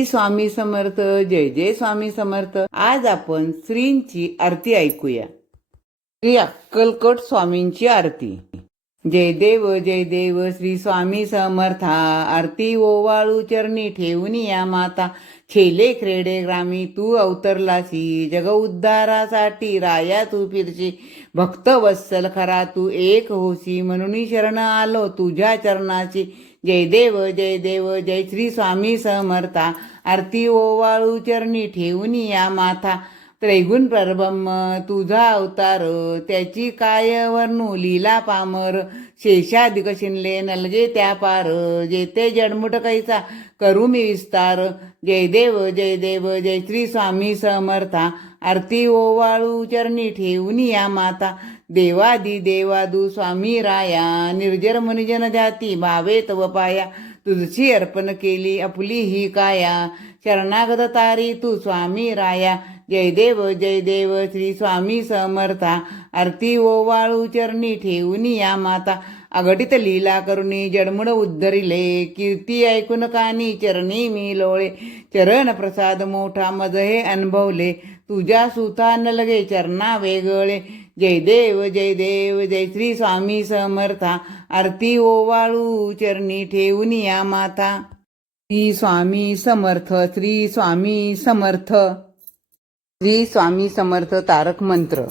श्री स्वामी समर्थ. जय जय स्वामी समर्थ. आज आपण श्रींची आरती ऐकूया. श्री अक्कलकोट स्वामींची आरती. जय देव श्री स्वामी समर्था. आरती ओवाळू चरणी ठेवून या माता. खेले क्रीडे ग्रामी तू अवतरलासी. जग उद्धारासाठी राया तू फिरशी. भक्त वत्सल खरा तू एक होसी. म्हणून शरण आलो तुझ्या चरणाची. जय देव जय श्री स्वामी समर्था. आरती ओवाळू चरणी ठेवून या माथा. त्रैगुण परब्रह्म तुझा अवतार. त्याची काय वर्णू लीला पामर. शेषाधिक शिनले नलगे त्या पार. जेते जडमुट कैसा करू मी विस्तार. जय देव जय श्री स्वामी समर्था. आरती ओवाळू चरणी ठेवून या माता. देवादी देवादू स्वामी राया. निर्जर मुनिजन ध्याती भावे तव पाया. तुझची अर्पण केली आपुली ही काया. शरणागत तारी तू स्वामी राया. जय देव श्री स्वामी समर्था. आरती ओवाळू चरणी ठेवून या माता. अघटित लीला करुणी जडमुड उद्धरिले. कीर्ती ऐकून कानी चरणी मी लोळे. चरण प्रसाद मोठा मज हे अनुभवले. तुझ्या सुता न लगे चरणा वेगळे. जय देव जय श्री स्वामी समर्था. आरती ओवाळू चरणी ठेवून या माता. श्री स्वामी समर्थ. श्री स्वामी समर्थ. श्री स्वामी समर्थ तारक मंत्र.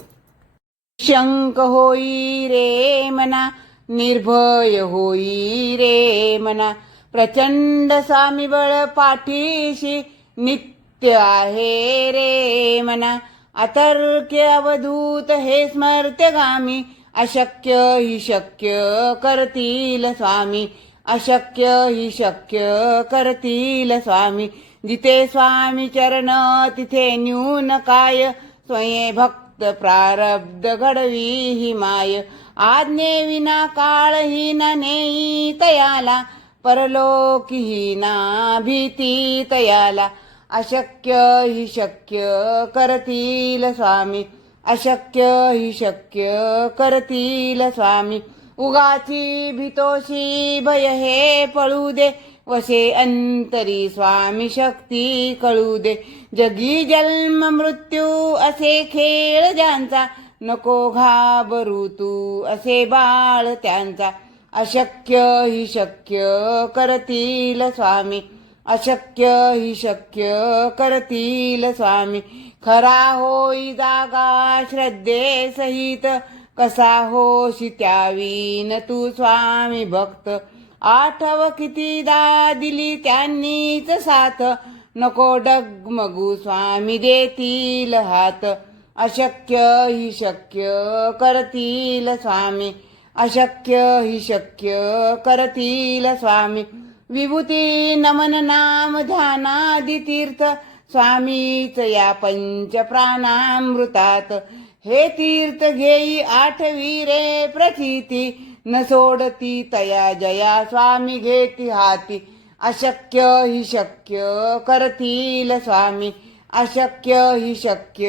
शंक होई रे मना. निर्भय होई रे मना. प्रचंड स्वामी बळ पाठीशी. नित्य आहे रे मना. अतर्क्य अवधूत हे स्मर्त्यगामी. अशक्य ही शक्य करतील स्वामी. अशक्य ही शक्य करतील स्वामी. जिथे स्वामी चरण तिथे न्यून काय. स्वयं भक्त प्रारब्ध घडवी ही माय. आज्ञे विना काळहीन नेई तयाला. परलोकीहीना भीती तयाला. अशक्य ही शक्य करतील स्वामी. अशक्य ही शक्य करतील स्वामी. उगाची भीतोशी भय हे पळू दे. वसे अंतरी स्वामी शक्ती कळू दे. जगी जन्म मृत्यू असे खेळ ज्यांचा. नको घाबरू तू असे बाळ त्यांचा. अशक्य ही शक्य करतील स्वामी. अशक्य ही शक्य करतील स्वामी. खरा होई जागा श्रद्धे सहित. कसा होशी त्यावीन तू स्वामी भक्त. आठव कितीदा दिली त्यांनीच साथ. नको डगमगू स्वामी देतील हात. अशक्य ही शक्य करतील स्वामी. अशक्य ही शक्य करतील स्वामी. विभूती नमन नाम ध्यानादि तीर्थ. स्वामीच या पंच प्राणामृतात. हे तीर्थ घेई आठवी रे प्रचिती. न सोडती तया जया स्वामी घेती हाती. अशक्य ही शक्य करतील स्वामी. अशक्य ही शक्य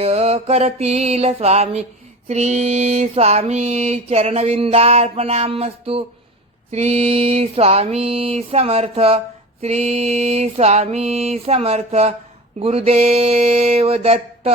करतील स्वामी. श्री स्वामी चरणविंदार्पणामस्तु. श्री स्वामी समर्थ. श्री स्वामी समर्थ. गुरुदेव दत्त.